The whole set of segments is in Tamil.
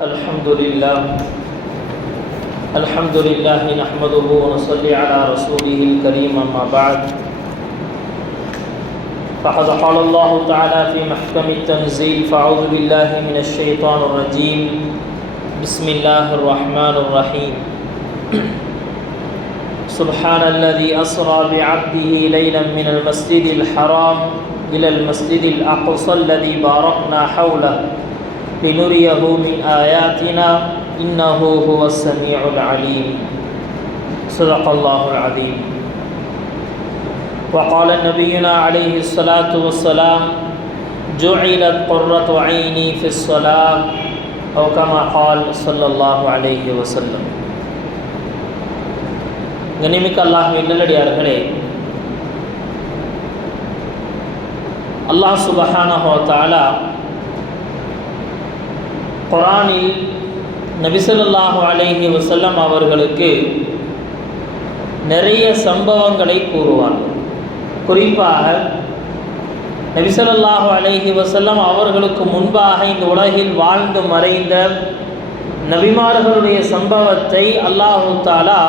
الحمد لله نحمده ونصلي على رسوله الكريم أما بعد فقد قال الله تعالى في محكم التنزيل فأعوذ بالله من الشيطان الرجيم بسم الله الرحمن الرحيم سبحان الذي أسرى بعبده ليلا من المسجد الحرام إلى المسجد الأقصى الذي باركنا حوله لنريه من آياتنا إنه هو السميع العليم صدق الله العظيم وقال نبينا عليه الصلاة والسلام جعلت قرة عيني في الصلاة أو كما قال صلى الله عليه وسلم. கண்ணியமிக்க அல்லாஹ்வின் நல்லடியார்களே, அல்லாஹ் சுப்ஹானஹு வ தஆலா குர்ஆனில் நபி ஸல்லல்லாஹு அலைஹி வஸல்லம் அவர்களுக்கு நிறைய சம்பவங்களை கூறுவார். குறிப்பாக நபி ஸல்லல்லாஹு அலைஹி வஸல்லம் அவர்களுக்கு முன்பாக இந்த உலகில் வாழ்ந்து மறைந்த நபிமார்களுடைய சம்பவத்தை அல்லாஹு தஆலா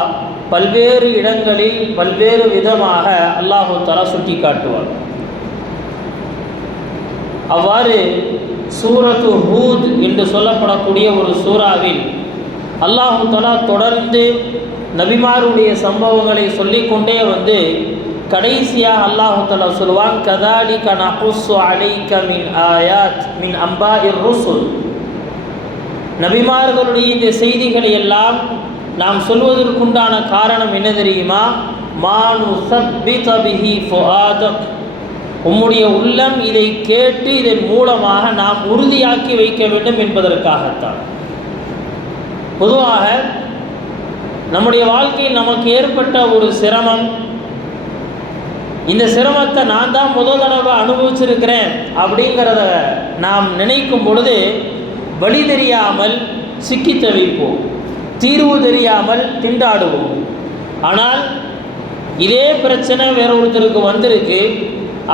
பல்வேறு இடங்களில் பல்வேறு விதமாக அல்லாஹு தஆலா சுட்டி காட்டுவார். அவ்வாறு சூரத்து ஹூத் என்று சொல்லப்படக்கூடிய ஒரு சூறாவில் அல்லாஹு தஆலா தொடர்ந்து நபிமாருடைய சம்பவங்களை சொல்லிக்கொண்டே வந்து கடைசியாக அல்லாஹு தஆலா சொல்வான் கதாலிக நகுஸ்ஸு அலைக மின் ஆயாத் மின் அம்பாஇர் ருசுல். நபிமார்களுடைய இந்த செய்திகளை எல்லாம் நாம் சொல்வதற்குண்டான காரணம் என்ன தெரியுமா? மானு சப்பித பிஹி ஃபுஆதக், உம்முடைய உள்ளம் இதை கேட்டு இதன் மூலமாக நாம் உறுதியாக்கி வைக்க வேண்டும் என்பதற்காகத்தான். பொதுவாக நம்முடைய வாழ்க்கையில் நமக்கு ஏற்பட்ட ஒரு சிரமம், இந்த சிரமத்தை நான் தான் முதல் தடவை அனுபவிச்சிருக்கிறேன் அப்படிங்கிறத நாம் நினைக்கும் பொழுது வழி தெரியாமல் சிக்கி தவிப்போம், தீர்வு தெரியாமல் திண்டாடுவோம். ஆனால் இதே பிரச்சனை வேற ஒருத்தருக்கு வந்திருக்கு,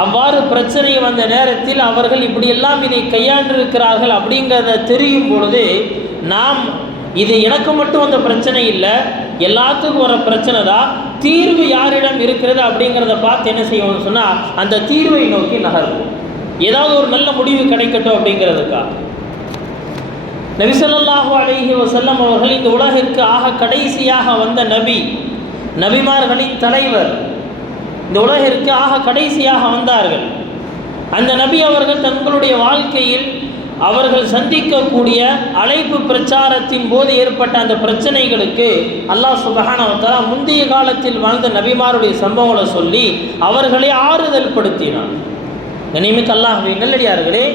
அவ்வாறு பிரச்சனை வந்த நேரத்தில் அவர்கள் இப்படியெல்லாம் இதை கையாண்டிருக்கிறார்கள் அப்படிங்கிறத தெரியும் பொழுது நாம் இது எனக்கு மட்டும் அந்த பிரச்சனை இல்லை, எல்லாத்துக்கும் வர பிரச்சனை தான், தீர்வு யாரிடம் இருக்கிறது அப்படிங்கிறத பார்த்து என்ன செய்வோம்னு சொன்னால் அந்த தீர்வை நோக்கி நகர்வோம். ஏதாவது ஒரு நல்ல முடிவு கிடைக்கட்டும் அப்படிங்கிறதுக்காக. நபி ஸல்லல்லாஹு அலைஹி வஸல்லம் அவர்கள் இந்த உலகிற்கு ஆக கடைசியாக வந்த நபிமார்களின் தலைவர், இந்த உலகிற்கு ஆக கடைசியாக வந்தார்கள். அந்த நபி அவர்கள் தங்களுடைய வாழ்க்கையில் அவர்கள் சந்திக்கக்கூடிய அழைப்பு பிரச்சாரத்தின் போது ஏற்பட்ட அந்த பிரச்சனைகளுக்கு அல்லாஹ் சுப்ஹானஹு வ தஆலா முந்தைய காலத்தில் வாழ்ந்த நபிமாருடைய சம்பவங்களை சொல்லி அவர்களை ஆறுதல் படுத்தினார். கண்ணியமிக்க அல்லாஹ்வின் நல்லடியார்களே,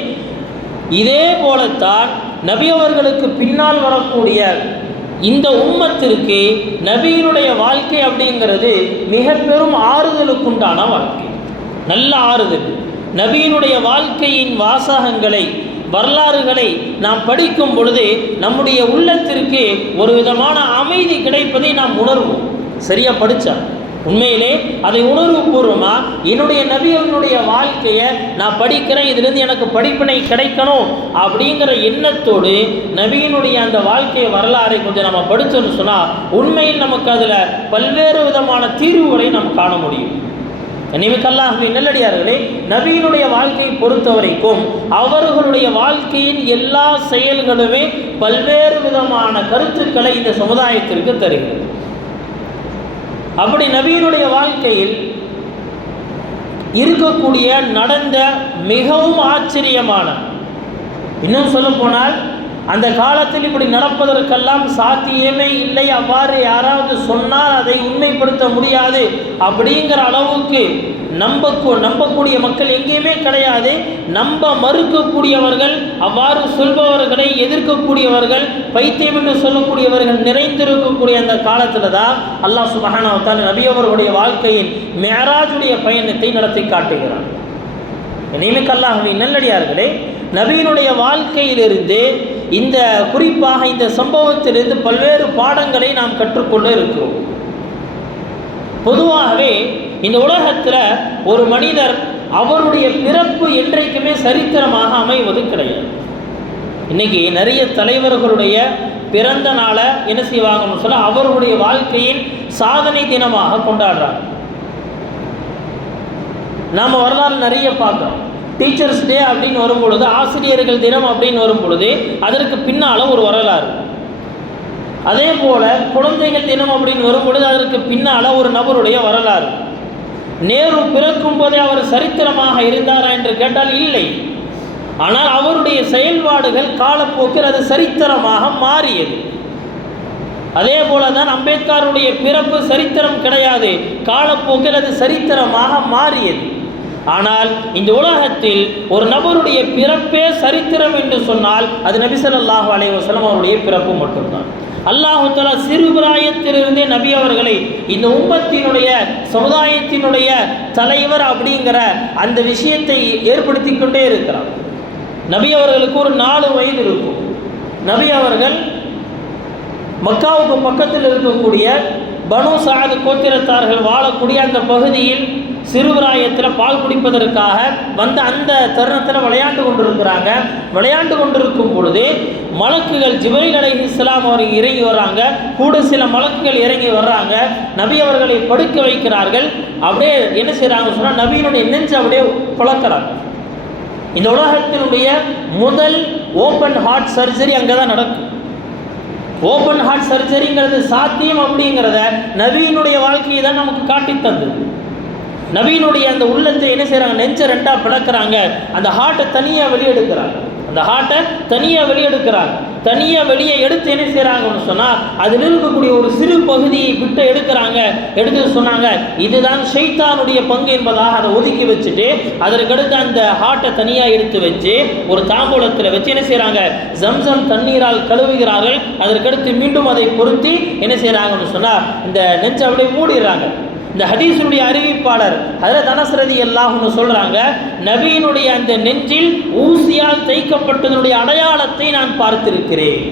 இதே போலத்தான் நபி அவர்களுக்கு பின்னால் வரக்கூடிய இந்த உம்மத்திற்கு நபியினுடைய வாழ்க்கை அப்படிங்கிறது மிக பெரும் ஆறுதலுக்குண்டான வாழ்க்கை, நல்ல ஆறுதல். நபியினுடைய வாழ்க்கையின் வாசகங்களை வரலாறுகளை நாம் படிக்கும் பொழுது நம்முடைய உள்ளத்திற்கு ஒரு விதமான அமைதி கிடைப்பதை நாம் உணர்வோம். சரியாக படித்தா உண்மையிலே அதை உணர்வுபூர்வமாக என்னுடைய நபியினுடைய வாழ்க்கையை நான் படிக்கிறேன், இதிலிருந்து எனக்கு படிப்பினை கிடைக்கணும் அப்படிங்கிற எண்ணத்தோடு நபியினுடைய அந்த வாழ்க்கை வரலாறை கொஞ்சம் நம்ம படித்தோன்னு சொன்னால் உண்மையில் நமக்கு அதில் பல்வேறு விதமான தீர்வுகளை நாம் காண முடியும். கண்ணியமிக்க அல்லாஹ்வின் நல்லடியார்களே, நபியினுடைய வாழ்க்கையை பொறுத்த வரைக்கும் அவர்களுடைய வாழ்க்கையின் எல்லா செயல்களுமே பல்வேறு விதமான கருத்துக்களை இந்த சமுதாயத்திற்கு தருகிறது. அப்படி நபியினுடைய வாழ்க்கையில் இருக்கக்கூடிய நடந்த மிகவும் ஆச்சரியமான, இன்னும் சொல்ல போனால் அந்த காலத்தில் இப்படி நடப்பதற்கெல்லாம் சாத்தியமே இல்லை, அவ்வாறு யாராவது சொன்னால் அதை உண்மைப்படுத்த முடியாது அப்படிங்கிற அளவுக்கு நம்பக்கூடிய மக்கள் எங்கேயுமே கிடையாது. நம்ப மறுக்கக்கூடியவர்கள், அவ்வாறு சொல்பவர்களை எதிர்க்கக்கூடியவர்கள், பைத்தியம் என்று சொல்லக்கூடியவர்கள் நிறைந்திருக்கக்கூடிய அந்த காலத்தில் தான் அல்லாஹ் சுப்ஹானஹு வ தஆலா நபி அவர்களுடைய வாழ்க்கையின் மிஅராஜுடைய பயணத்தை நடத்தி காட்டுகிறார். நியமிக்க அல்லாஹ்வின் நல்லடியார்களே, நபியினுடைய வாழ்க்கையிலிருந்து இந்த குறிப்பாக இந்த சம்பவத்திலிருந்து பல்வேறு பாடங்களை நாம் கற்றுக்கொள்ள இருக்கிறோம். பொதுவாகவே இந்த உலகத்தில் ஒரு மனிதர் அவருடைய பிறப்பு என்றைக்குமே சரித்திரமாக அமைவது கிடையாது. இன்றைக்கி நிறைய தலைவர்களுடைய பிறந்த நாளை என்ன செய்வாங்கன்னு சொல்ல அவர்களுடைய வாழ்க்கையின் சாதனை தினமாக கொண்டாடுறாங்க. நாம் வரலாறு நிறைய பார்க்குறோம். டீச்சர்ஸ் டே அப்படின்னு வரும் பொழுது, ஆசிரியர்கள் தினம் அப்படின்னு வரும் பொழுது அதற்கு பின்னால் ஒரு வரலாறு. அதே போல் குழந்தைகள் தினம் அப்படின்னு வரும் பொழுது அதற்கு பின்னால் ஒரு நபருடைய வரலாறு. நேரு பிறக்கும் போதே அவர் சரித்திரமாக இருந்தாரா என்று கேட்டால் இல்லை. ஆனால் அவருடைய செயல்பாடுகள் காலப்போக்கில் அது சரித்திரமாக மாறியது. அதே போல தான் அம்பேத்கருடைய பிறப்பு சரித்திரம் கிடையாது, காலப்போக்கில் அது சரித்திரமாக மாறியது. ஆனால் இந்த உலகத்தில் ஒரு நபருடைய பிறப்பே சரித்திரம் என்று சொன்னால் அது நபி ஸல்லல்லாஹு அலைஹி வஸல்லம் அவருடைய பிறப்பு மட்டும்தான். அல்லாஹ் தஆலா சிறுபிராயத்திலிருந்தே நபி அவர்களை இந்த உம்மத்தினுடைய சமுதாயத்தினுடைய தலைவர் அப்படிங்கிற அந்த விஷயத்தை ஏற்படுத்தி கொண்டே இருக்கிறார். நபி அவர்களுக்கு ஒரு 4 வயது இருக்கும். நபி அவர்கள் மக்காவுக்கு பக்கத்தில் இருக்கக்கூடிய பனு சாத் கோத்திரத்தார்கள் வாழக்கூடிய அந்த பகுதியில் சிறுபிராயத்தில் பால் குடிப்பதற்காக வந்து அந்த தருணத்தில் விளையாண்டு கொண்டிருக்கிறாங்க. விளையாண்டு கொண்டிருக்கும் பொழுது மலக்குகள் ஜிப்ரீல் அலைஹிஸ்ஸலாம் அவர்கள் இறங்கி வர்றாங்க. கூட சில மலக்குகள் இறங்கி வர்றாங்க. நபி அவர்களை படுக்க வைக்கிறார்கள். அப்படியே என்ன செய்கிறாங்க சொன்னால் நபியினுடைய நெஞ்சு அப்படியே புழக்கிறாங்க. இந்த உலகத்தினுடைய முதல் ஓப்பன் ஹார்ட் சர்ஜரி அங்கே தான் நடக்கும். ஓப்பன் ஹார்ட் சர்ஜரிங்கிறது சாத்தியம் அப்படிங்கிறத நபியினுடைய வாழ்க்கையை தான் நமக்கு காட்டி தந்தது. நபியினுடைய அந்த உள்ளத்தை என்ன செய்கிறாங்க, நெஞ்சை 2ஆக பிளக்கிறாங்க. அந்த ஹார்ட்டை தனியாக வெளியெடுக்கிறாங்க. அந்த ஹார்ட்டை தனியாக வெளியெடுக்கிறாங்க. தனியாக வெளியே எடுத்து என்ன செய்கிறாங்கன்னு சொன்னால் அதில் இருக்கக்கூடிய ஒரு சிறு பகுதியை விட்டு எடுக்கிறாங்க. எடுத்து சொன்னாங்க இதுதான் ஷைத்தானுடைய பங்கு என்பதாக அதை ஒதுக்கி வச்சுட்டு அதற்கடுத்து அந்த ஹார்ட்டை தனியாக எடுத்து வச்சு ஒரு தாம்பூலத்தில் வச்சு என்ன செய்கிறாங்க, ஜம்சம் தண்ணீரால் கழுவுகிறார்கள். அதற்கடுத்து மீண்டும் அதை பொருத்தி என்ன செய்கிறாங்கன்னு சொன்னால் இந்த நெஞ்சை அப்படியே மூடிடுறாங்க. இந்த ஹதீஸுடைய அறிவிப்பாளர் ஹஜ்ரத் அனஸ் ரலியல்லாஹு அன்ஹு சொல்றாங்க, நபியினுடைய அந்த நெஞ்சில் ஊசியால் தைக்கப்பட்டதனுடைய அடையாளத்தை நான் பார்த்திருக்கிறேன்.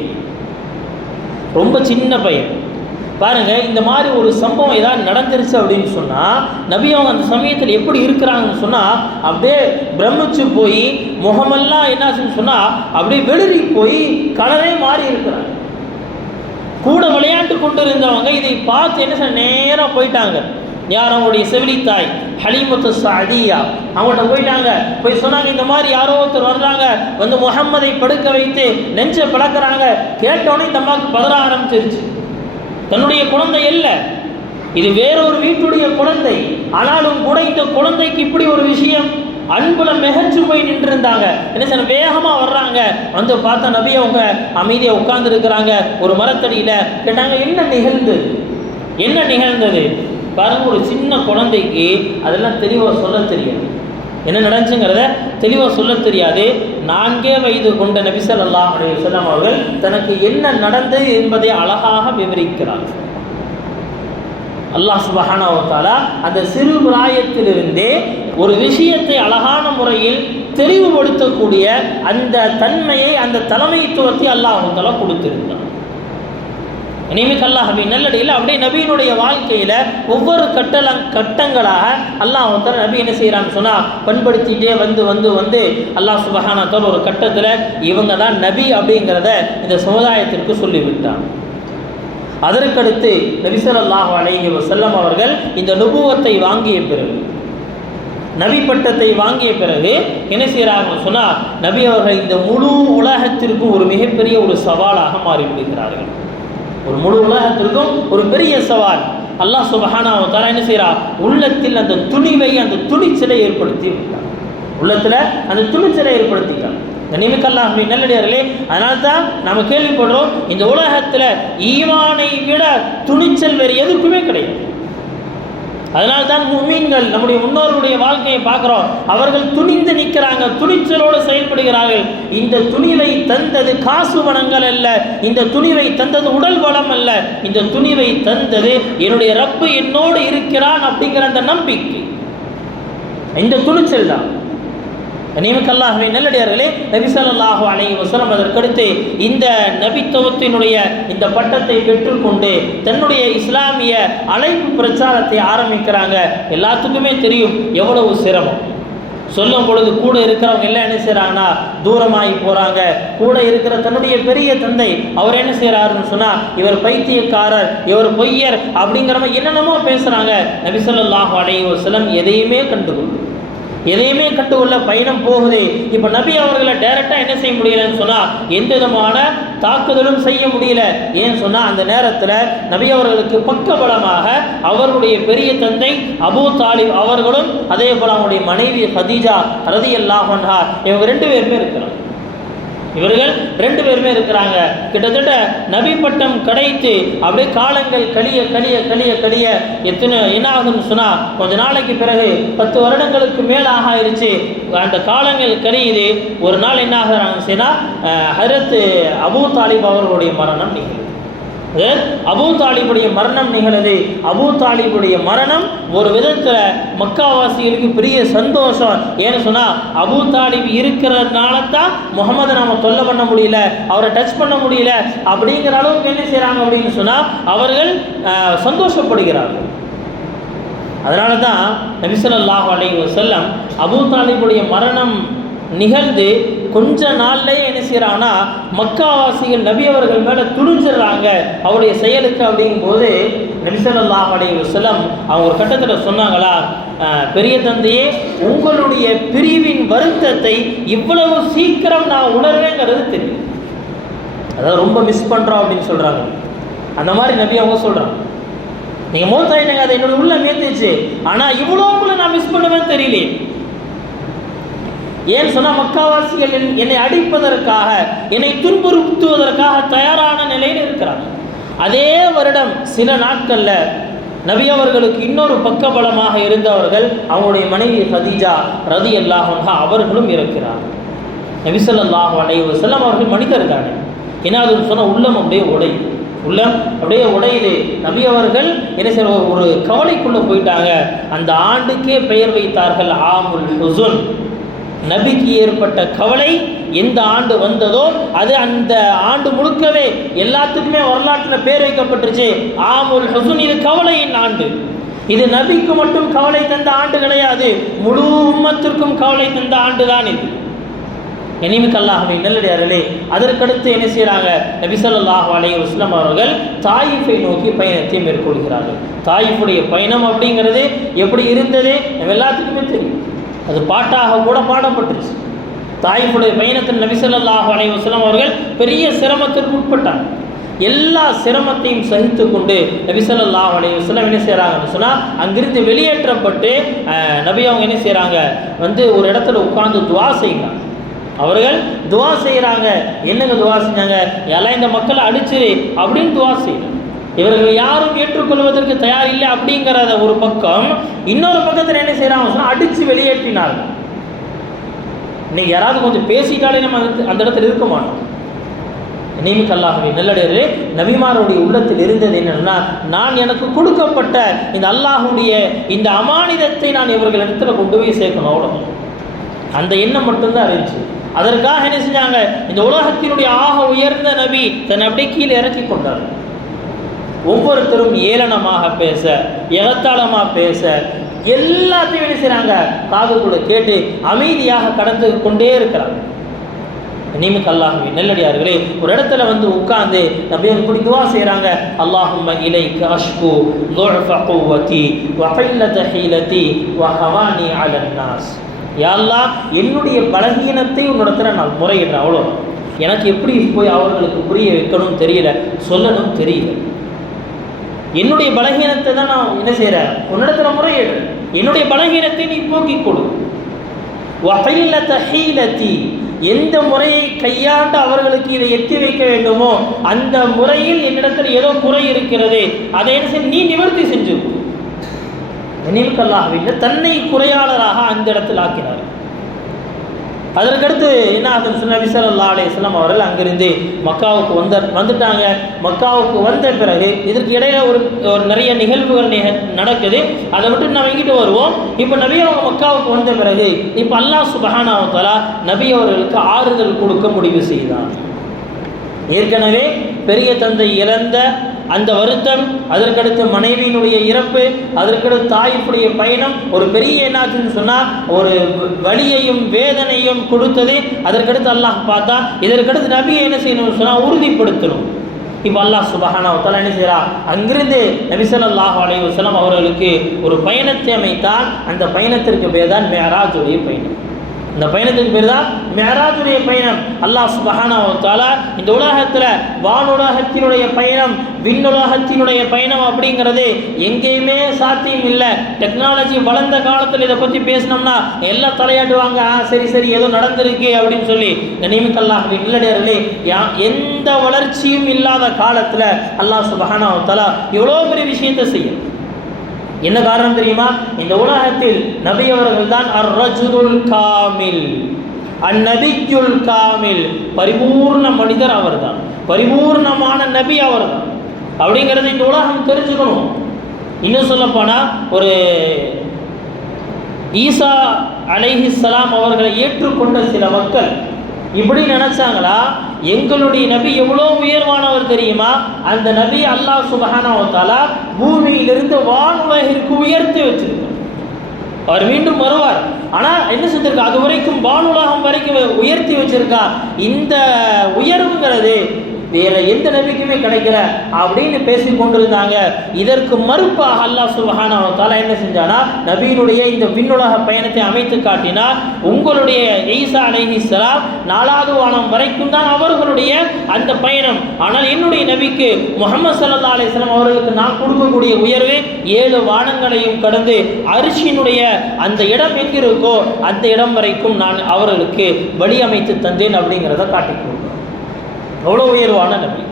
ரொம்ப சின்ன பையன் பாருங்க. இந்த மாதிரி ஒரு சம்பவம் ஏதாவது நடந்துருச்சு அப்படின்னு சொன்னா நபி அவங்க அந்த சமயத்தில் எப்படி இருக்கிறாங்கன்னு சொன்னா அப்படியே பிரமிச்சு போய் முகமெல்லாம் என்ன சொன்னா அப்படியே வெளிரி போய் கலரே மாறி இருக்கிறாங்க. கூட விளையாண்டு கொண்டு இருந்தவங்க இதை பார்த்து என்ன நேராக போயிட்டாங்க. யார், அவங்களுடைய செவிலித்தாய் ஹலீமத்து ஸஅதியா அவங்கள்ட்ட போயிட்டாங்க. போய் சொன்னாங்க இந்த மாதிரி யாரோ ஒருத்தர் வர்றாங்க, வந்து முஹம்மதை படுக்க வைத்து நெஞ்சை பிளக்கிறாங்க. கேட்டோன்னே இந்த அம்மாவுக்கு பதற ஆரம்பிச்சிருச்சு. தன்னுடைய குழந்தை இல்லை, இது வேறொரு வீட்டுடைய குழந்தை. ஆனாலும் கூட இந்த குழந்தைக்கு இப்படி ஒரு விஷயம் அன்புல மிகச்சு போய் நின்று இருந்தாங்க. என்ன சார் வேகமாக வர்றாங்க. வந்து பார்த்தா நபி அவங்க அமைதியாக உட்கார்ந்து இருக்கிறாங்க ஒரு மரத்தடியில். கேட்டாங்க என்ன நிகழ்ந்தது, என்ன நிகழ்ந்தது பாருங்க. ஒரு சின்ன குழந்தைக்கு அதெல்லாம் தெளிவாக சொல்ல தெரியாது, என்ன நடந்துச்சுங்கிறத தெளிவாக சொல்ல தெரியாது. 4 வயது கொண்ட நபி ஸல்லல்லாஹு அலைஹி வஸல்லம் அவர்கள் தனக்கு என்ன நடந்தது என்பதை அழகாக விவரிக்கிறார்கள். அல்லாஹ் சுப்ஹானஹு வ தஆலா அந்த சிறு பிராயத்திலிருந்தே ஒரு விஷயத்தை அழகான முறையில் தெளிவுபடுத்தக்கூடிய அந்த தன்மையை, அந்த தலைமைத்துவத்தை அல்லாஹ் தஆலா கொடுத்திருந்தார். இனிமேல் அல்லாஹ்வின் நல்லடியில் அப்படியே நபியினுடைய வாழ்க்கையில் ஒவ்வொரு கட்டங்களாக அல்லாஹ் தஆலா நபி என்ன செய்கிறான்னு சொன்னால் பண்படுத்திகிட்டே வந்து வந்து வந்து அல்லாஹ் சுப்ஹானஹு வ தஆலா ஒரு கட்டத்தில் இவங்க தான் நபி அப்படிங்கிறத இந்த சமுதாயத்திற்கு சொல்லிவிட்டான். அதற்கடுத்து நபி ஸல்லல்லாஹு அலைஹி வஸல்லம் அவர்கள் இந்த நுபுவத்தை வாங்கிய பிறகு, நபி பட்டத்தை வாங்கிய பிறகு என்ன செய்கிறாங்கன்னு சொன்னால் நபி அவர்கள் இந்த முழு உலகத்திற்கும் ஒரு மிகப்பெரிய ஒரு சவாலாக மாறிவிடுகிறார்கள். ஒரு முழு உலகத்திற்கும் ஒரு பெரிய சவால். அல்லாஹ் சுப்ஹானஹு வ தஆலா என்ன செய்கிறார், உள்ளத்தில் அந்த துணிவை, அந்த துணிச்சலை ஏற்படுத்தி விட்டார். உள்ளத்தில் அந்த துணிச்சலை ஏற்படுத்திட்டார். கண்ணியமிக்க அல்லாஹ்வின் நல்லடியார்களே, அதனால தான் நம்ம கேள்விப்படுறோம் இந்த உலகத்தில் ஈமானை விட துணிச்சல் வேறு எதுக்குமே கிடையாது. அதனால தான் முஃமின்கள் நம்முடைய முன்னோர்களுடைய வாழ்க்கையை பார்க்குறோம். அவர்கள் துணிந்து நிற்கிறாங்க, துணிச்சலோடு செயல்படுகிறார்கள். இந்த துணிவை தந்தது காசு பணங்கள் அல்ல, இந்த துணிவை தந்தது உடல் பலம் அல்ல, இந்த துணிவை தந்தது என்னுடைய ரப்பு என்னோடு இருக்கிறான் அப்படிங்கிற அந்த நம்பிக்கை, இந்த துணிச்சல் தான். கண்ணியமிக்க அல்லாஹ்வின் நல்லடியார்களே, நபி ஸல்லல்லாஹு அலைஹி வஸல்லம் அதற்கடுத்து இந்த நபித்துவத்தினுடைய இந்த பட்டத்தை பெற்றுக்கொண்டு தன்னுடைய இஸ்லாமிய அழைப்பு பிரச்சாரத்தை ஆரம்பிக்கிறாங்க. எல்லாத்துக்குமே தெரியும் எவ்வளவு சிரமம். சொல்லும் பொழுது கூட இருக்கிறவங்க எல்லாம் என்ன செய்கிறாங்கன்னா தூரமாகி போகிறாங்க. கூட இருக்கிற தன்னுடைய பெரிய தந்தை அவர் என்ன செய்கிறாருன்னு சொன்னால், இவர் பைத்தியக்காரர், இவர் பொய்யர் அப்படிங்கிற மாதிரி என்னென்னமோ பேசுகிறாங்க. நபி ஸல்லல்லாஹு அலைஹி வஸல்லம் எதையுமே கண்டுகொள்ள பயணம் போகுது. இப்போ நபி அவர்களை டைரெக்டாக என்ன செய்ய முடியலன்னு சொன்னால், எந்த விதமான தாக்குதலும் செய்ய முடியல. ஏன்னு சொன்னால், அந்த நேரத்தில் நபி அவர்களுக்கு பக்கபலமாக அவர்களுடைய பெரிய தந்தை அபூ தாலிப் அவர்களும் அதே போல் அவங்களுடைய மனைவி ஹதீஜா ரலியல்லாஹு அன்ஹா இவங்க 2 பேருமே இருக்கிறாங்க. இவர்கள் 2 பேருமே இருக்கிறாங்க. கிட்டத்தட்ட நபி பட்டம் கிடைத்து அப்படியே காலங்கள் கழிய என்ன ஆகுதுன்னு சொன்னால், கொஞ்ச நாளைக்கு பிறகு 10 வருடங்களுக்கு மேலாக ஆயிடுச்சு. அந்த காலங்கள் கழியுது. ஒரு நாள் என்ன ஆகுறாங்க சொன்னால், ஹஜ்ரத் அபூ தாலிப் அவர்களுடைய மரணம் நிகழுது. அபூ தாலிபுடைய மரணம் நிகழுது. அபூ தாலிபுடைய மரணம் ஒரு விதத்தில் மக்காவாசிகளுக்கு பெரிய சந்தோஷம். ஏன்னு சொன்னால், அபூ தாலிப் இருக்கிறதுனால தான் முகமது நாம தொல்லை பண்ண முடியல, அவரை டச் பண்ண முடியல அப்படிங்கிற அளவுக்கு என்ன செய்கிறாங்க அப்படின்னு சொன்னால், அவர்கள் சந்தோஷப்படுகிறார்கள். அதனால தான் நபி ஸல்லல்லாஹு அலைஹி வஸல்லம் அபூ தாலிபுடைய மரணம் நிகழ்ந்து கொஞ்ச நாள்லேயே என்ன செய்கிறாங்கன்னா, மக்காவாசிகள் நபி அவர்கள் மேலே துணிஞ்சிடுறாங்க அவருடைய செயலுக்கு. அப்படிங்கும்போது நபி ஸல்லல்லாஹு அலைஹி வஸல்லம் அவங்க ஒரு கட்டத்தில் சொன்னாங்களா, பெரிய தந்தையே, உங்களுடைய பிரிவின் வருத்தத்தை இவ்வளவு சீக்கிரம் நான் உணர்வேங்கிறது தெரியும். அதாவது ரொம்ப மிஸ் பண்ணுறோம் அப்படின்னு சொல்கிறாங்க. அந்த மாதிரி நபி அவங்க சொல்கிறாங்க, நீங்கள் மூத்தாயிட்டங்க, அதை என்னோட உள்ள மேத்துச்சு, ஆனால் இவ்வளோ உங்களை நான் மிஸ் பண்ணுவேன்னு தெரியலையே. ஏன்னு சொன்னால், மக்காவாசிகள் என்னை அடிப்பதற்காக, என்னை துன்புறுத்துவதற்காக தயாரான நிலையில் இருக்கிறாங்க. அதே வருடம் சில நாட்களில் நபி அவர்களுக்கு இன்னொரு பக்கபலமாக இருந்தவர்கள் அவங்களுடைய மனைவி ஹதீஜா ரலியல்லாஹு அன்ஹா அவர்களும் இருக்கிறார். நபி ஸல்லல்லாஹு அலைஹி வஸல்லம் அவர்கள் மனிதர் தானே, ஏன்னா அது சொன்னால் உள்ளம் அப்படியே உடையுது. நபி அவர்கள் என்ன செய்ய ஒரு கவலைக்குள்ளே போயிட்டாங்க. அந்த ஆண்டுக்கே பெயர் வைத்தார்கள் ஆமுல் ஹுஸுன். நபிக்கு ஏற்பட்ட கவலை எந்த ஆண்டு வந்ததோ அது அந்த ஆண்டு முழுக்கவே எல்லாத்துக்குமே வரலாற்றில் பேர் வைக்கப்பட்டுருச்சு ஆமுல் ஹுஸுன். இது கவலையின் ஆண்டு. இது நபிக்கு மட்டும் கவலை தந்த ஆண்டு கிடையாது, முழு உம்மத்திற்கும் கவலை தந்த ஆண்டு தான் இது. இனிமிக்க அல்லாஹ்வின் நல்லடியார்களே, அதற்கடுத்து என்ன செய்கிறாங்க, நபி ஸல்லல்லாஹு அலைஹி வஸல்லம் அவர்கள் தாயிஃபை நோக்கி பயணத்தை மேற்கொள்கிறார்கள். தாயிஃபுடைய பயணம் அப்படிங்கிறது எப்படி இருந்தது நம்ம எல்லாத்துக்குமே தெரியும். அது பாட்டாக கூட பாடப்பட்டுருச்சு. தாயிஃபுடைய பயணத்தில் நபி ஸல்லல்லாஹு அலைஹி வஸல்லம் அவர்கள் பெரிய சிரமத்திற்கு உட்பட்டாங்க. எல்லா சிரமத்தையும் சகித்து கொண்டு நபி ஸல்லல்லாஹு அலைஹி வஸல்லம் என்ன செய்கிறாங்கன்னு சொன்னால், அங்கிருந்து வெளியேற்றப்பட்டு நபி அவங்க என்ன செய்கிறாங்க, ஒரு இடத்துல உட்கார்ந்து துவா செய்கிறாங்க. அவர்கள் துவா செய்கிறாங்க. என்னங்க துவா செஞ்சாங்க, எல்லாம் இந்த மக்களை அடிச்சிரு அப்படின்னு துவா செய்யணும். இவர்கள் யாரும் ஏற்றுக்கொள்வதற்கு தயார் இல்லை அப்படிங்கிறத ஒரு பக்கம். இன்னொரு பக்கத்தில் என்ன செய்கிறாங்க, அடித்து வெளியேற்றினார்கள். இன்னைக்கு யாராவது கொஞ்சம் பேசிட்டாலே நம்ம அந்த இடத்துல இருக்க மாட்டோம். இனிமிக்க அல்லாஹ்வின் நல்லடியார்களே, நபிமாருடைய உள்ளத்தில் இருந்தது என்னன்னா, நான் எனக்கு கொடுக்கப்பட்ட இந்த அல்லாஹுடைய இந்த அமானிதத்தை நான் இவர்களிடத்தில் கொண்டு போய் சேர்க்கணும், அவ்வளோ. அந்த எண்ணம் மட்டும்தான் இருந்துச்சு. அதற்காக என்ன செஞ்சாங்க, இந்த உலகத்தினுடைய ஆக உயர்ந்த நபி தன்னை அப்படியே கீழே இறக்கி கொண்டார். ஒவ்வொருத்தரும் ஏளனமாக பேச, எகத்தாளமாக பேச, எல்லாத்தையும் என்ன செய்கிறாங்க, காது கூட கேட்டு அமைதியாக கடந்து கொண்டே இருக்கிறாங்க. இனிமிக்க அல்லாஹ்வின் நல்லடியார்களே, ஒரு இடத்துல உட்கார்ந்து அப்படியே இப்படி துவா செய்கிறாங்க. அல்லாஹும்ம இலைக்க அஷ்கு ضعف قوتي وقلة حيلتي وهواني على الناس. யா அல்லாஹ், என்னுடைய பலகீனத்தை உன்னிடத்தில் நான் முறையிடுறேன், அவ்வளோ. எனக்கு எப்படி போய் அவர்களுக்கு புரிய வைக்கணும் தெரியல, சொல்லணும் தெரியல. என்னுடைய பலகீனத்தை தான் நான் என்ன செய்கிறேன், உன்னிடத்தில் முறையிடுறேன். என்னுடைய பலகீனத்தை நீ போக்கி கொடு. வகைல்லத ஹீலத்தி, எந்த முறையை கையாண்டு அவர்களுக்கு இதை எத்தி வைக்க வேண்டுமோ அந்த முறையில் என்னிடத்தில் ஏதோ குறை இருக்கிறது, அதை என்ன செய்ய நீ நிவர்த்தி செஞ்சு. இனிமிக்க அல்லாஹ்வின் தன்னை குறையாளராக அந்த இடத்தில் ஆக்கினார். அதற்கடுத்து என்ன ஆகுதுன்னு சொன்ன, நபி ஸல்லல்லாஹு அலைஹி வஸல்லம் அவர்கள் அங்கிருந்து மக்காவுக்கு வந்துட்டாங்க. மக்காவுக்கு வந்த பிறகு இதற்கு இடையில ஒரு நிறைய நிகழ்வுகள் நடக்குது. அதை விட்டு நம்ம இங்கிட்டு வருவோம். இப்போ நபி அவங்க மக்காவுக்கு வந்த பிறகு இப்போ அல்லாஹ் சுப்ஹானஹு வ தஆலா நபி அவர்களுக்கு ஆறுதல் கொடுக்க முடிவு செய்தார். ஏற்கனவே பெரிய தந்தை இறந்த அந்த வருத்தம், அதற்கடுத்து மனைவியினுடைய இறப்பு, அதற்கடுத்து தாயினுடைய பயணம் ஒரு பெரிய என்னாச்சுன்னு சொன்னால் ஒரு வலியையும் வேதனையும் கொடுத்தது. அதற்கடுத்து அல்லாஹ் பார்த்தா இதற்கடுத்து நபியை என்ன செய்யணும்னு சொன்னால் உறுதிப்படுத்தணும். இப்போ அல்லாஹ் சுப்ஹானஹு வ தஆலா என்ன செய்கிறா, அங்கிருந்து நபி ஸல்லல்லாஹு அலைஹி வஸல்லம் அவர்களுக்கு ஒரு பயணத்தை அமைத்தான். அந்த பயணத்திற்கு பேர் தான் மிஅராஜுடைய பயணம். இந்த பயணத்துக்கு பேர் தான் மிஅராஜுடைய பயணம். அல்லாஹ் சுப்ஹானஹு வ தஆலா இந்த உலகத்தில் வானுலகத்தினுடைய பயணம், விண்ணுலகத்தினுடைய பயணம் அப்படிங்கிறது எங்கேயுமே சாத்தியம் இல்லை. டெக்னாலஜி வளர்ந்த காலத்தில் இதை பற்றி பேசினோம்னா எல்லாம் தலையாட்டுவாங்க, சரி சரி ஏதோ நடந்திருக்கு அப்படின்னு சொல்லி. கண்ணியமிக்கல்லாஹ் இல்லடியார்களே, எந்த வளர்ச்சியும் இல்லாத காலத்தில் அல்லாஹ் சுப்ஹானஹு வ தஆலா எவ்வளோ பெரிய விஷயத்தை செய்யும். என்ன காரணம் தெரியுமா? இந்த உலகத்தில் நபி அவர்கள் தான் அர்-ரஜுலுல் காமில், அந்நபியுல் காமில், பரிபூர்ண மனிதர் அவர்தான், பரிபூர்ணமான நபி அவர்தான் அப்படிங்கிறது இந்த உலகம் தெரிஞ்சுக்கணும். இன்னும் சொல்லப்போனால் ஒரு ஈசா அலைஹிஸ்ஸலாம் அவர்களை ஏற்றுக்கொண்ட சில மக்கள் இப்படி நினைச்சாங்களா, எங்களுடைய நபி எவ்வளோ உயர்வானவர் தெரியுமா, அந்த நபி அல்லாஹ் சுப்ஹானஹு வ தஆலா பூமியிலிருந்து வானுலகிற்கு உயர்த்தி வச்சிருக்கார். அவர் மீண்டும் வருவார், ஆனால் என்ன செஞ்சிருக்கா, அது வரைக்கும் வானுலகம் வரைக்கும் உயர்த்தி வச்சிருக்கா. இந்த உயர்வுங்கிறது வேற எந்த நபிக்குமே கிடைக்கல அப்படின்னு பேசி கொண்டிருந்தாங்க. இதற்கு மறுப்பாக அல்லாஹ் சுப்ஹானஹு வ தஆலா என்ன செஞ்சானா, நபியினுடைய இந்த விண்ணுலக பயணத்தை அமைத்து காட்டினா, உங்களுடைய ஈசா அலைஹிஸ்ஸலாம் 4வது வானம் வரைக்கும் தான் அவர்களுடைய அந்த பயணம். ஆனால் என்னுடைய நபிக்கு முஹம்மது ஸல்லல்லாஹு அலைஹி வஸல்லம் அவர்களுக்கு நான் கொடுக்கக்கூடிய உயர்வு 7 வானங்களையும் கடந்து அரிசியினுடைய அந்த இடம் எங்கிருக்கோ அந்த இடம் வரைக்கும் நான் அவர்களுக்கு வழி அமைத்து தந்தேன் அப்படிங்கிறத காட்டிக்கொள்கிறேன். அவ்வளோ உயர்வான நபி.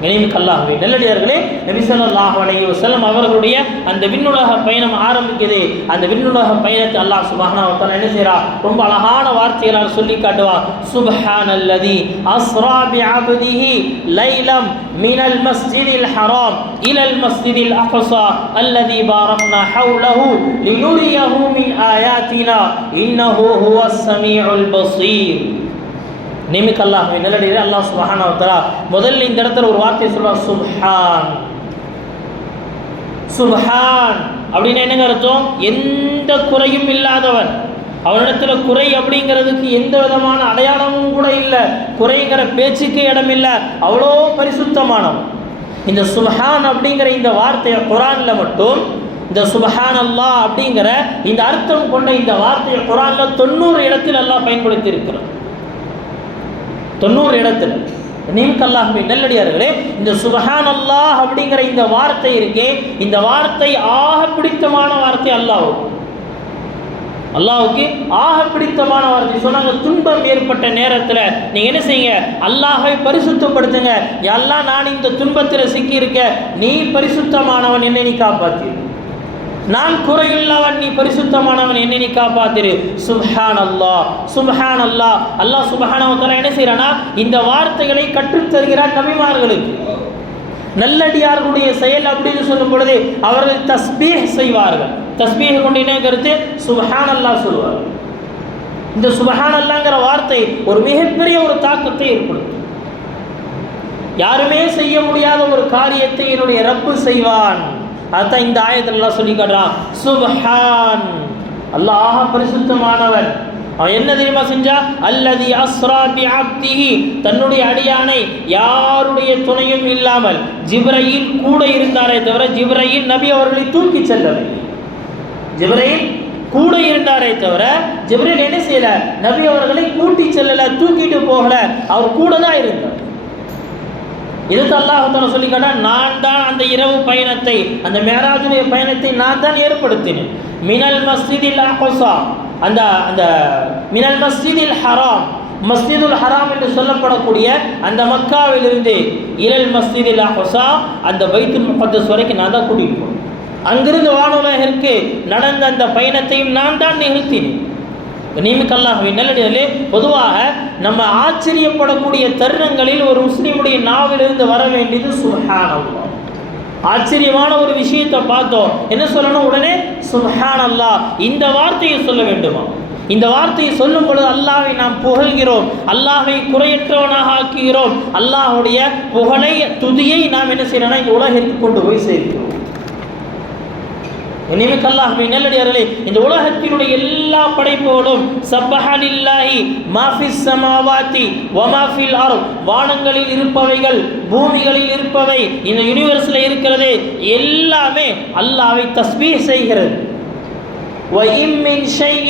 கண்ணியமிக்கல்லாஹ்வே நல்லடியார்களே, நபி ஸல்லல்லாஹு அலைஹி வஸல்லம் அவர்களுடைய அந்த விண்ணுலக பயணம் ஆரம்பிக்குது. அந்த விண்ணுலக பயணத்தை அல்லாஹ் சுப்ஹானஹு வ தஆலா என்ன செய்றா, ரொம்ப அழகான வார்த்தைகளால் சொல்லி காட்டுவா. சுப்ஹானல்லதி அஸ்ரா பிஅப்திஹி லைலம் மினல் மஸ்ஜிதில் ஹராம் இலல் மஸ்ஜிதில் அக்ஸா அல்லதி பாரக்னா ஹவ்லஹு லினுரியஹு மின் ஆயாத்தினா இன்னஹு ஹுவஸ் ஸமீஉல் பஸீர். நிமிக்கல்லாஹ் நல்லடியே அல்லாஹ் சுப்ஹானஹு வ தஆலா முதல்ல இந்த இடத்துல ஒரு வார்த்தை சொல்றார், சுப்ஹான். சுப்ஹான் அப்படின்னா என்னங்க அர்த்தம்? எந்த குறையும் இல்லாதவன். அவனிடத்தில் குறை அப்படிங்கிறதுக்கு எந்த விதமான அடையாளமும் கூட இல்லை, குறைங்கிற பேச்சுக்கு இடம் இல்லை, அவ்வளோ பரிசுத்தமானவன். இந்த சுப்ஹான் அப்படிங்கிற இந்த வார்த்தையை குர்ஆனில் மட்டும் இந்த சுப்ஹான் அல்லாஹ் அப்படிங்கிற இந்த அர்த்தம் கொண்ட இந்த வார்த்தையை குர்ஆனில் 90 இடத்தில் அல்லாஹ் பயன்படுத்தி இருக்கிறான். 90 இடத்துல. நீம்கல்லாஹ்வே நல்லடியார்களே, இந்த சுப்ஹான் அல்லாஹ் அப்படிங்கிற இந்த வார்த்தை இருக்கே, இந்த வார்த்தை ஆக பிடித்தமான வார்த்தை அல்லாஹ்வுக்கு ஆக பிடித்தமான வார்த்தை. சொன்னாங்க, துன்பம் ஏற்பட்ட நேரத்தில் நீங்கள் என்ன செய்யுங்க, அல்லாஹை பரிசுத்தப்படுத்துங்க. யல்லாஹ் நான் இந்த துன்பத்தில் சிக்கியிருக்க, நீ பரிசுத்தமானவன், என்னை நீ காப்பாற்று. நான் குறையுள்ளவன், நீ பரிசுத்தமானவன், என்னை நீ காப்பாத்திரு. சுப்ஹான் அல்லாஹ், சுப்ஹான் அல்லாஹ். அல்லாஹ் சுப்ஹானஹு வ தஆலா என்ன செய்யறானா, இந்த வார்த்தைகளை கற்றுத்தருகிறார் நபிமார்களுக்கு. நல்லடியார்களுடைய செயல் அப்படின்னு சொல்லும் பொழுது அவர்கள் தஸ்பீஹ் செய்வார்கள். தஸ்பீஹ் கொண்டு என்ன கருத்து, சுப்ஹான் அல்லாஹ் சொல்வார்கள். இந்த சுப்ஹான் அல்லாஹ்ங்கிற வார்த்தை ஒரு மிகப்பெரிய ஒரு தாக்கத்தை ஏற்படுத்தும். யாருமே செய்ய முடியாத ஒரு காரியத்தை என்னுடைய ரப்பு செய்வான். அதான் இந்த ஆயத்தில் அல்லாஹ் சொல்லி காட்டுறான், சுப்ஹான் அல்லாஹ் பரிசுத்தமானவன். அவன் என்ன தெரியுமா செஞ்சா, அல்லதி அஸ்ரா பிஅப்திஹி, தன்னுடைய அடியானை யாருடைய துணையும் இல்லாமல், ஜிப்ரீல் கூட இருந்தாரே தவிர ஜிப்ரீல் நபி அவர்களை தூக்கி செல்லவில்லை. ஜிப்ரீல் கூட இருந்தாரே தவிர ஜிப்ரீல் என்ன செய்யல, நபி அவர்களை கூட்டி செல்லல, தூக்கிட்டு போகல, அவர் கூட தான் இருந்தார். இதுக்கு அல்லாஹ் தஆலா சொல்லி காட்டா, நான் தான் அந்த இரவு பயணத்தை, அந்த மேராஜுடைய பயணத்தை நான் தான் ஏற்படுத்தினேன். மினல் மஸ்ஜிதில் அக்ஸா, அந்த அந்த மினல் மஸ்ஜிதில் ஹராம், மஸ்ஜிதுல் ஹராம் என்று சொல்லப்படக்கூடிய அந்த மக்காவிலிருந்து இலல் மஸ்ஜிதில் அக்ஸா, அந்த பைத்துல் முகத்தஸ் வரைக்கும் நான் தான் கூட்டிகிட்டு போனேன். அங்கிருந்து வானுலகிற்கு நடந்த அந்த பயணத்தையும் நான் தான் நிகழ்த்தினேன். நீமிக்கல்லாகவே நல்லடியார்களே, பொதுவாக நம்ம ஆச்சரியப்படக்கூடிய தருணங்களில் ஒரு முஸ்லீமுடைய நாவிலிருந்து வர வேண்டியது சுப்ஹானல்லாஹ். ஆச்சரியமான ஒரு விஷயத்தை பார்த்தோம், என்ன சொல்லணும், உடனே சுப்ஹானல்லாஹ் இந்த வார்த்தையை சொல்ல வேண்டுமா? இந்த வார்த்தையை சொல்லும் பொழுது அல்லாஹ்வை நாம் புகழ்கிறோம், அல்லாஹ்வை குறையற்றவனாக ஆக்குகிறோம், அல்லாஹ்வுடைய புகழை துதியை நாம் என்ன செய்யறோம்னா இந்த உலகத்துக்கு கொண்டு போய் சேர்க்கிறோம். இனிமிக்க அல்லாஹ்வின் நல்லடியார்களே, இந்த உலகத்தினுடைய எல்லா படைப்புகளும் சப்பஹலில்லாஹி மாஃபிஸ் ஸமாவாதி வமாஃபில் அர்த், வானங்களில் இருப்பவைகள் பூமிகளில் இருப்பவை இந்த யூனிவர்ஸ்ல இருக்கிறது எல்லாமே அல்லாஹ்வை தஸ்பீஹ் செய்கிறது. وَإِن مِّن شَيْءٍ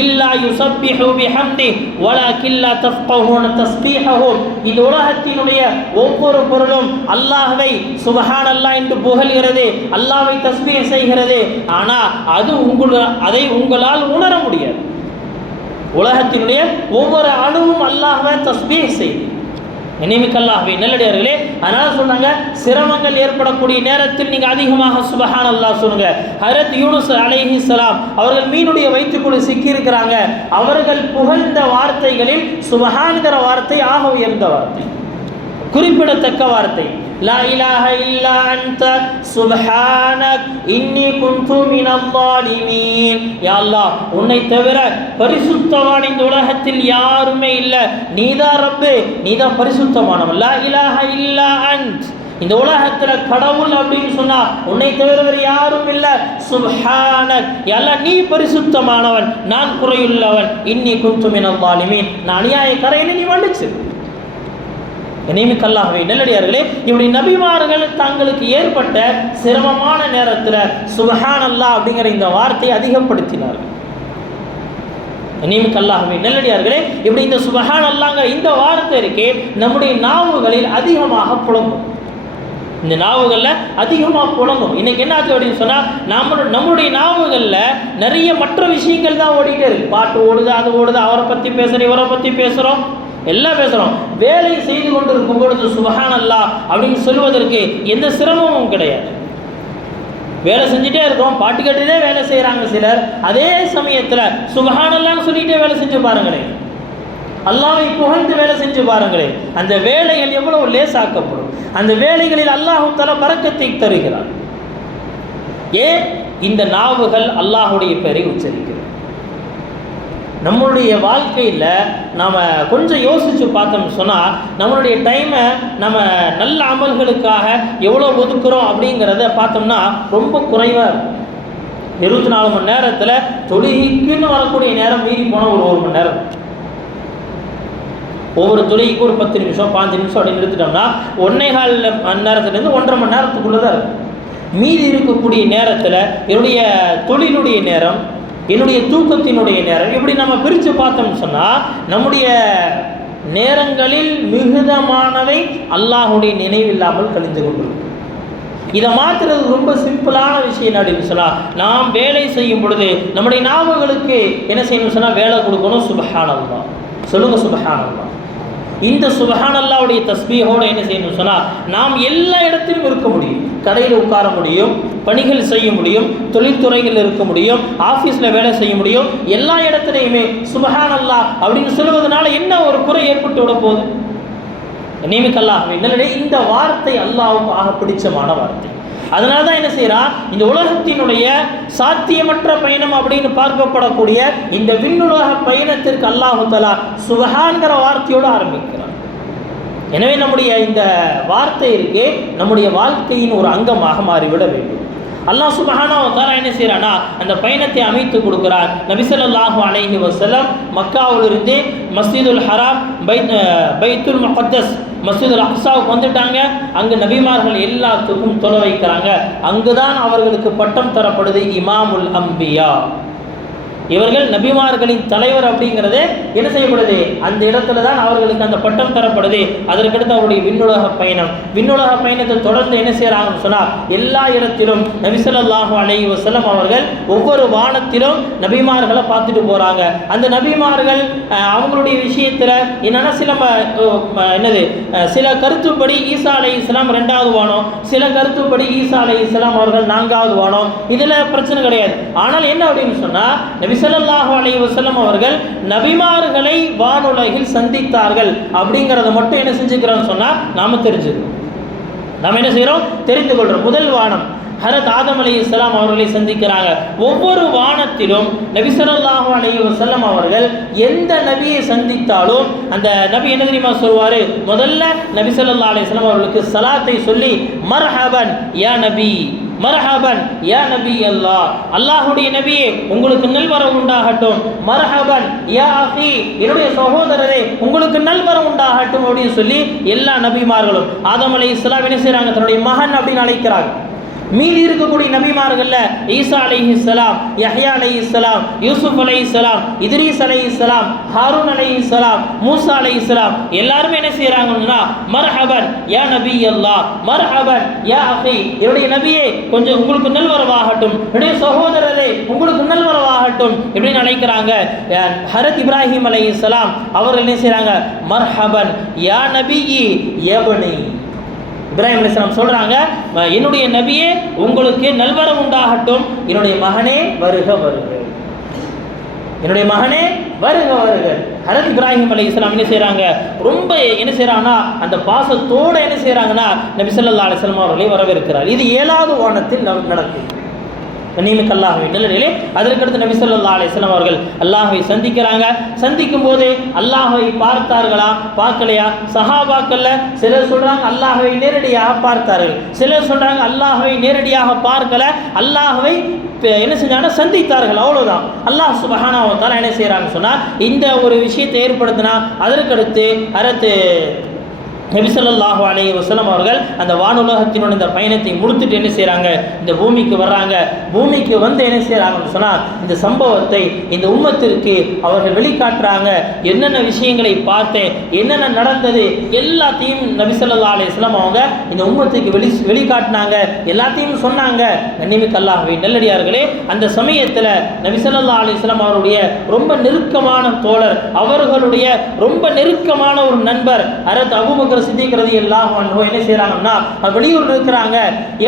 إِلَّا يُسَبِّحُ بِحَمْدِهِ وَلَكِنْ لَا تَفْقَهُونَ تَسْبِيحَهُم. இந்த உலகத்தினுடைய ஒவ்வொரு பொருளும் அல்லாஹ்வை சுப்ஹானல்லாஹ் என்று புகழ்கிறது, அல்லாஹ்வை தஸ்பீஹ் செய்கிறது. ஆனா அதை உங்களால் உணர முடியாது. உலகத்தினுடைய ஒவ்வொரு அணுவும் அல்லாஹ்வை தஸ்பீஹ் செய்யுது. இனிமிக்க அல்லாஹ்வின் நல்லடியார்களே, அதனால சொன்னாங்க சிரமங்கள் ஏற்படக்கூடிய நேரத்தில் நீங்க அதிகமாக சுப்ஹானல்லாஹ் சொல்லுங்க. ஹஜ்ரத் யூனுஸ் அலைஹிஸ்ஸலாம் அவர்கள் மீனுடைய வயிற்றுக்குள்ள சிக்கி இருக்கிறாங்க. அவர்கள் புகழ்ந்த வார்த்தைகளில் சுப்ஹான்கிற வார்த்தை ஆக உயர்ந்த வார்த்தை, குறிப்பிடத்தக்க வார்த்தை. லா இலாஹ இல்லா அன்த சுப்ஹானக் இன்னி குன்து மினல் ஸாலிமீன். யா அல்லாஹ், உன்னை தவிர பரிசுத்தவான் இந்த உலகத்தில் யாருமே இல்லை, நீதான் ரப்பு, நீதான் பரிசுத்தமானவன். லா இலாஹ இல்லா அன்த், இந்த உலகத்துல கடவுள் அப்படின்னு சொன்னா உன்னை தவிர வேறு யாரும் இல்லை. சுப்ஹானக், யா அல்லாஹ் நீ பரிசுத்தமானவன், நான் குறையுள்ளவன். இன்னி குன்து மினல் ஸாலிமீன், நான் அநியாயக்காரன், நீ மன்னிச்சு. இனிமிக்க அல்லாஹ்வின் நல்லடியார்களே, இப்படி நபிமார்கள் தங்களுக்கு ஏற்பட்ட சிரமமான நேரத்தில் சுப்ஹானல்லாஹ் அப்படிங்கிற இந்த வார்த்தையை அதிகப்படுத்தினார்கள். இனிமிக்க அல்லாஹ்வின் நல்லடியார்களே, இப்படி இந்த சுப்ஹானல்லாஹ்ங்கிற இந்த வார்த்தை இருக்கே நம்முடைய நாவுகளில் அதிகமாக புழங்கும். இந்த நாவுகளில் அதிகமாக புழங்கும். இன்னைக்கு என்ன ஆச்சு அப்படின்னு சொன்னால், நம்மளுடைய நாவுகளில் நிறைய மற்ற விஷயங்கள் தான் ஓடிட்டே இருக்கு. பாட்டு ஓடுது, அது ஓடுது, அவரை பற்றி பேசுகிறோம், இவரை பற்றி பேசுகிறோம், எல்லாம் பேசுகிறோம். வேலை செய்து கொண்டு இருக்கும் பொழுது சுப்ஹானல்லாஹ் அப்படின்னு சொல்வதற்கு எந்த சிரமமும் கிடையாது. வேலை செஞ்சுட்டே இருக்கோம், பாட்டு கேட்டுட்டே வேலை செய்கிறாங்க சிலர். அதே சமயத்தில் சுப்ஹானல்லாஹ்னு சொல்லிகிட்டே வேலை செஞ்சு பாருங்களேன், அல்லாஹ்வை புகழ்ந்து வேலை செஞ்சு பாருங்களேன், அந்த வேலைகள் எவ்வளவு லேசாக்கப்படும். அந்த வேலைகளில் அல்லாஹ் தஆலா பரக்கத்தை தருகிறார். ஏன்? இந்த நாவுகள் அல்லாஹ்வுடைய பெயரை உச்சரிக்கிறது. நம்மளுடைய வாழ்க்கையில் நாம் கொஞ்சம் யோசித்து பார்த்தோம்னு சொன்னால், நம்மளுடைய டைமை நம்ம நல்ல அமல்களுக்காக எவ்வளோ ஒதுக்குறோம் அப்படிங்கிறத பார்த்தோம்னா ரொம்ப குறைவாக இருக்கும். 24 மணி நேரத்தில் தொழுகைக்குன்னு வரக்கூடிய நேரம் மீறி போனால் ஒரு 1 மணி நேரம். ஒவ்வொரு தொழுகைக்கு ஒரு 10 நிமிஷம் 5 நிமிஷம் அப்படின்னு எடுத்துட்டோம்னா 1.25 மணி நேரத்துலேருந்து 1.5 மணி நேரத்துக்குள்ளே தான் இருக்கும். மீதி இருக்கக்கூடிய நேரத்தில் என்னுடைய தொழிலுடைய நேரம், என்னுடைய தூக்கத்தினுடைய நேரம், இப்படி நம்ம பிரித்து பார்த்தோம்னு சொன்னால் நம்முடைய நேரங்களில் மிகுதமானவை அல்லாஹ்வுடைய நினைவில்லாமல் கழிந்து கொண்டிருக்கும். இதை மாற்றுறது ரொம்ப சிம்பிளான விஷயம் அப்படின்னு சொன்னால், நாம் வேலை செய்யும் பொழுது நம்முடைய நாவுகளுக்கு என்ன செய்யணும் சொன்னால் வேலை கொடுக்கணும். சுப்ஹானல்லாஹ் சொல்லுங்கள், சுப்ஹானல்லாஹ். இந்த சுப்ஹானல்லாஹ்வுடைய தஸ்பீஹோடு என்ன செய்யணும் சொன்னால், நாம் எல்லா இடத்திலும் இருக்க முடியும். கடையில் உட்கார முடியும், பணிகள் செய்ய முடியும், தொழில்துறைகள் இருக்க முடியும், ஆஃபீஸில் வேலை செய்ய முடியும். எல்லா இடத்துலையுமே சுப்ஹானல்லாஹ் அப்படின்னு சொல்வதனால என்ன ஒரு குறை ஏற்பட்டு விட போகுது? நியமிக்க அல்லாஹ்வே, இந்த வார்த்தை அல்லாஹ்வுக்கு ஆக பிடிச்சமான வார்த்தை. அதனால தான் என்ன செய்யறான், இந்த உலகத்தினுடைய சாத்தியமற்ற பயணம் அப்படின்னு பார்க்கப்படக்கூடிய இந்த விண்ணுலக பயணத்திற்கு அல்லாஹ் தஆலா சுப்ஹான்கிற வார்த்தையோடு ஆரம்பிக்கிறான். எனவே நம்முடைய இந்த வார்த்தை இருக்கே நம்முடைய வாழ்க்கையின் ஒரு அங்கமாக மாறிவிட வேண்டும். அல்லாஹ் சுப்ஹானஹு வ தஆலா என்ன செய்யறானா, அந்த பயணத்தை அமைத்து கொடுக்கிறார். நபி ஸல்லல்லாஹு அலைஹி வஸல்லம் மக்காவிலிருந்து மஸ்ஜிதுல் ஹராம், பைத்துல் முகத்தஸ், மஸ்ஜிதுல் அக்ஸாவுக்கு வந்துட்டாங்க. அங்கு நபிமார்கள் எல்லாத்துக்கும் தொலை வைக்கிறாங்க. அங்குதான் அவர்களுக்கு பட்டம் தரப்படுது இமாமுல் அம்பியா. இவர்கள் நபிமார்களின் தலைவர் அப்படிங்கிறது என்ன செய்யப்படுது, அந்த இடத்துல தான் அவர்களுக்கு அந்த பட்டம் தரப்படுது. அதற்கடுத்து அவருடைய விண்ணுலக பயணம், விண்ணுலக பயணத்தை தொடர்ந்து என்ன செய்யறாங்கன்னு சொன்னால், எல்லா இடத்திலும் நபி ஸல்லல்லாஹு அலைஹி வஸல்லம் அவர்கள் ஒவ்வொரு வானத்திலும் நபிமார்களை பார்த்துட்டு போறாங்க. அந்த நபிமார்கள் அவங்களுடைய விஷயத்துல என்னன்னா சில கருத்துப்படி ஈசா அலைஹிஸ்ஸலாம் 2வது வானம், சில கருத்துப்படி ஈசா அலைஹிஸ்ஸலாம் அவர்கள் 4வது வானம். இதுல பிரச்சனை கிடையாது. ஆனால் என்ன அப்படின்னு சொன்னா, நபி ஸல்லல்லாஹு அலைஹி வஸல்லம் அவர்கள் நபிமார்களை வானுலகில் சந்தித்தார்கள் அப்படிங்கிறத மட்டும் என்ன செஞ்சுக்கிறோம்னு சொன்னா நாம தெரிஞ்சுக்கிறோம். நாம் என்ன செய்கிறோம், தெரிந்து கொள்கிறோம். முதல் வானம் ஹஜ்ரத் ஆதம் அலைஹிஸ்ஸலாம் அவர்களை சந்திக்கிறாங்க. ஒவ்வொரு வானத்திலும் நபி ஸல்லல்லாஹு அலைஹி வஸல்லம் அவர்கள் எந்த நபியை சந்தித்தாலும் அந்த நபி என்ன தெரியுமா சொல்வாரு? முதல்ல நபி ஸல்லல்லாஹு அலைஹி வஸல்லம் அவர்களுக்கு ஸலாத்தை சொல்லி மர்ஹபன் யா நபி, மர்ஹபன் யா நபி அல்லாஹ், அல்லாஹ்வுடைய நபியே உங்களுக்கு நல்வரவு உண்டாகட்டும், மர்ஹபன் யா அஹி, என்னுடைய சகோதரரே உங்களுக்கு நல்வரவு உண்டாகட்டும் அப்படின்னு சொல்லி எல்லா நபிமார்களும் ஆதம் அலைஹிஸ்ஸலாம் என்ன செய்றாங்க? தன்னுடைய மகன் அப்படின்னு அழைக்கிறாங்க. மீதி இருக்கக்கூடிய நபிமார்கள்ல ஈசா அலைஹிஸ்ஸலாம், யஹ்யா அலைஹிஸ்ஸலாம், யூசுப் அலைஹிஸ்ஸலாம், இத்ரீஸ் அலைஹிஸ்ஸலாம், ஹாரூன் அலைஹிஸ்ஸலாம், மூசா அலைஹிஸ்ஸலாம் எல்லாரும் என்ன செய்றாங்கன்னா மர்ஹபன் யா நபி அல்லாஹ், மர்ஹபன் யா அஹி, என்னுடைய நபியே கொஞ்சம் உங்களுக்கு நல்வரவாகட்டும், என்னுடைய சகோதரரே உங்களுக்கு நல்வரவாகட்டும் இப்படின்னு அழைக்கிறாங்க. ஹஜ்ரத் இப்ராஹிம் அலைஹிஸ்ஸலாம் அவர்கள் என்ன செய்றாங்க? மர்ஹபன் யா நபி யப்னி, இப்ராஹிம் அலைஹிஸ்ஸலாம் சொல்றாங்க என்னுடைய நபியே உங்களுக்கு நல்வரவு உண்டாகட்டும், என்னுடைய மகனே வருக வருக, என்னுடைய மகனே வருக வருக. ஹஜ்ரத் இப்ராஹிம் அலைஹிஸ்ஸலாம் என்ன செய்றாங்க? ரொம்ப என்ன செய்றாங்கன்னா அந்த பாசத்தோட என்ன செய்றாங்கன்னா நபி ஸல்லல்லாஹு அலைஹி வஸல்லம் அவர்களை வரவேற்கிறார். இது 7வது வானத்தில் நடக்குது. கண்ணியமிக்க அல்லாஹ்வை நல்லடியார்களே, அதற்கடுத்து நபி ஸல்லல்லாஹு அலைஹி வஸல்லம் அவர்கள் அல்லாஹ்வை சந்திக்கிறாங்க. சந்திக்கும் போது அல்லாஹ்வை பார்த்தார்களா பார்க்கலையா? சஹாபாக்கள்ல சிலர் சொல்றாங்க அல்லாஹ்வை நேரடியாக பார்த்தார்கள், சிலர் சொல்றாங்க அல்லாஹ்வை நேரடியாக பார்க்கல, அல்லாஹ்வை என்ன செஞ்சாங்கன்னா சந்தித்தார்கள், அவ்வளவுதான். அல்லாஹ் சுப்ஹானஹு வ தஆலா என்ன செய்யறாங்க சொன்னா இந்த ஒரு விஷயத்தை ஏற்படுத்தினா அதற்கடுத்து ஹஜ்ரத் நபி ஸல்லல்லாஹு அலைஹி வஸல்லம் அவர்கள் அந்த வானுலகத்தினுடைய இந்த பயணத்தை முடித்துட்டு என்ன செய்கிறாங்க? இந்த பூமிக்கு வர்றாங்க. பூமிக்கு வந்து என்ன செய்கிறாங்கன்னு சொன்னால் இந்த சம்பவத்தை இந்த உம்மத்திற்கு அவர்கள் வெளிக்காட்டுறாங்க. என்னென்ன விஷயங்களை பார்த்தேன், என்னென்ன நடந்தது எல்லாத்தையும் நபி ஸல்லல்லாஹு அலைஹி வஸல்லம் அவங்க இந்த உம்மத்துக்கு வெளிக்காட்டினாங்க, எல்லாத்தையும் சொன்னாங்க. கண்ணியமிக்க அல்லாஹ்வை நல்லடியார்களே, அந்த சமயத்தில் நபி ஸல்லல்லாஹு அலைஹி வஸல்லம் அவருடைய ரொம்ப நெருக்கமான தோழர், அவர்களுடைய ரொம்ப நெருக்கமான ஒரு நண்பர் ஹஜ்ரத் அபூபக்கர் சித்திக் ரலியல்லாஹு அன்ஹு என்ன செய்றாங்கன்னா வெளியூர்ல இருக்கிறாங்க.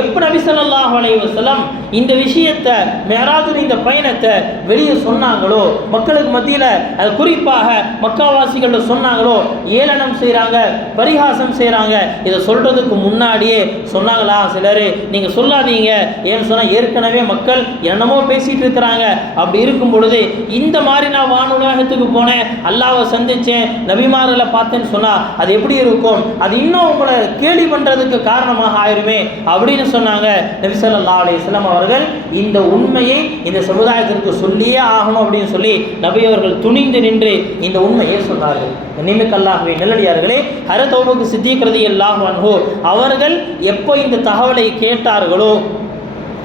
எப்ப நபி ஸல்லல்லாஹு அலைஹி வஸல்லம் இந்த விஷயத்தை மிஅராஜுடைய இந்த பயணத்தை வெளியே சொன்னாங்களோ, மக்களுக்கு மத்தியில அது குறிப்பாக மக்காவாசிகள் சொன்னாங்களோ, ஏளனம் செய்றாங்க, பரிகாசம் செய்றாங்க. இதை சொல்றதுக்கு முன்னாடியே சொன்னாங்களா சிலர், நீங்க சொல்லாதீங்க, ஏன்னு சொன்னா ஏற்கனவே மக்கள் என்னமோ பேசிட்டு இருக்கிறாங்க. அப்படி இருக்கும் பொழுது இந்த மாதிரி நான் வானுலகத்துக்கு போனேன், அல்லாஹ்வை சந்திச்சேன், நபிமார்களை பார்த்தேன்னு சொன்னா அது எப்படி இருக்கும்? அது இன்னும் உங்களை கேலி பண்றதுக்கு காரணமாக ஆயிருமே அப்படின்னு சொன்னாங்க. நபி ஸல்லல்லாஹு அலைஹி வஸல்லம் அவர்கள் இந்த உண்மையை இந்த சமுதாயத்திற்கு சொல்லியே ஆகணும் அப்படின்னு சொல்லி நபி அவர்கள் துணிந்து நின்று இந்த உண்மையை சொன்னார்கள். கண்ணியமிக்க அல்லாஹ்வை நல்லடியார்களே, ஹஜ்ரத் அபூபக்கர் சித்திக் ரலியல்லாஹு அன்ஹு அவர்கள் எப்போ இந்த தகவலை கேட்டார்களோ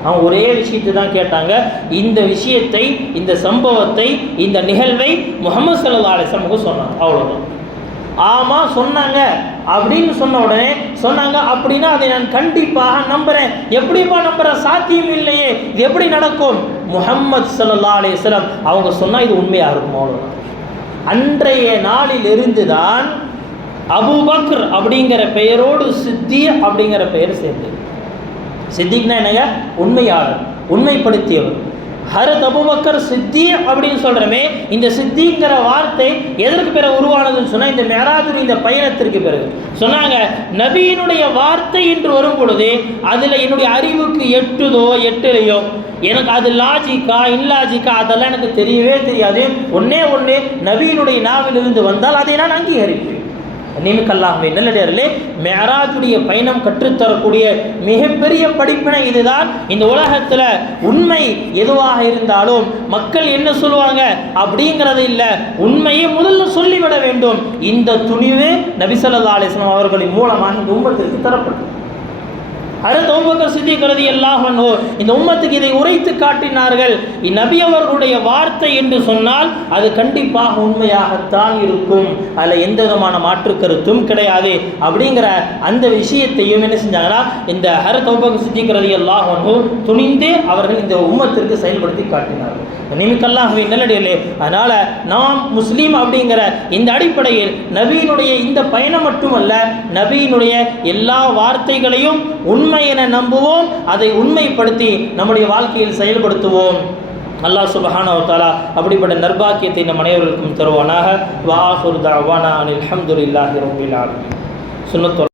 அவங்க ஒரே விஷயத்தை தான் கேட்டாங்க. இந்த விஷயத்தை, இந்த சம்பவத்தை, இந்த நிகழ்வை முஹம்மது ஸல்லல்லாஹு அலைஹி வஸல்லம் சொன்னாங்க, அவ்வளவுதான். ஆமா சொன்னாங்க அப்படின்னு சொன்ன உடனே சொன்னாங்க அப்படின்னா அதை நான் கண்டிப்பாக நம்புறேன். எப்படிப்பா நம்புறேன்? சாத்தியம் இல்லையே, இது எப்படி நடக்கும்? முஹம்மது ஸல்லல்லாஹு அலைஹி வஸல்லம் அவங்க சொன்னா இது உண்மையா இருக்கும், அவ்வளவுதான். அன்றைய நாளில் இருந்துதான் அபூபக்கர் அப்படிங்கிற பெயரோடு சித்திக் அப்படிங்கிற பெயர் சேர்ந்தது. சித்திக்னா என்னங்க? உண்மையாளர், உண்மைப்படுத்தியவர். ஹஜ்ரத் அபூபக்கர் சித்திக் அப்படின்னு சொல்றமே, இந்த சித்திங்கிற வார்த்தை எதற்கு பிறகு உருவானதுன்னு சொன்னா இந்த மிஅராஜுடைய இந்த பயணத்திற்கு பிறகு சொன்னாங்க. நபியினுடைய வார்த்தை என்று வரும் பொழுது அதுல என்னுடைய அறிவுக்கு எட்டுதோ எட்டலையோ, எனக்கு அது லாஜிக்கா இன்லாஜிக்கா அதெல்லாம் எனக்கு தெரியவே தெரியாது. ஒன்னே ஒன்று நபியினுடைய நாவிலிருந்து வந்தால் அதை நான் அங்கீகரிப்பேன். கண்ணியமிக்க அல்லாஹ்வை நல்லடியார்களே, மிஅராஜுடைய பயணம் கற்றுத்தரக்கூடிய மிகப்பெரிய படிப்பினை இதுதான். இந்த உலகத்தில் உண்மை எதுவாக இருந்தாலும் மக்கள் என்ன சொல்லுவாங்க அப்படிங்கிறது இல்லை, உண்மையை முதல்ல சொல்லிவிட வேண்டும். இந்த துணிவு நபி ஸல்லல்லாஹு அலைஹி வஸல்லம் அவர்களின் மூலமாக இந்த உம்மத்திற்கு தரப்பட்டது. ஹஜ்ரத் அபூபக்கர் சித்திக் ரலியல்லாஹு அன்ஹு இந்த உம்மத்துக்கு இதை உரைத்து காட்டினார்கள். நபி அவர்களுடைய வார்த்தை என்று சொன்னால் அது கண்டிப்பாக உண்மையாகத்தான் இருக்கும், அதில் எந்த விதமான மாற்று கருத்தும் கிடையாது அப்படிங்கிற அந்த விஷயத்தையும் என்ன செஞ்சாங்கன்னா இந்த ஹஜ்ரத் அபூபக்கர் சித்திக் ரலியல்லாஹு அன்ஹு துணிந்து அவர்கள் இந்த உம்மத்திற்கு செயல்படுத்தி காட்டினார்கள். கண்ணியமிக்க அல்லாஹ்வை நல்லடியார்களே, அதனால நாம் முஸ்லீம் அப்படிங்கிற இந்த அடிப்படையில் நபியினுடைய இந்த பயணம் மட்டுமல்ல, நபியினுடைய எல்லா வார்த்தைகளையும் உண்மை என நம்புவோம், அதை உண்மைப்படுத்தி நம்முடைய வாழ்க்கையில் செயல்படுத்துவோம். அல்லாஹ் சுப்ஹானஹு வ தஆலா அப்படிப்பட்ட நற்பாக்கியத்தை நம் அனைவருக்கும் தருவானாக. வ ஆகிரு தஅவானா அனில் ஹம்துலில்லாஹி ரப்பில் ஆலமீன். சுன்னத்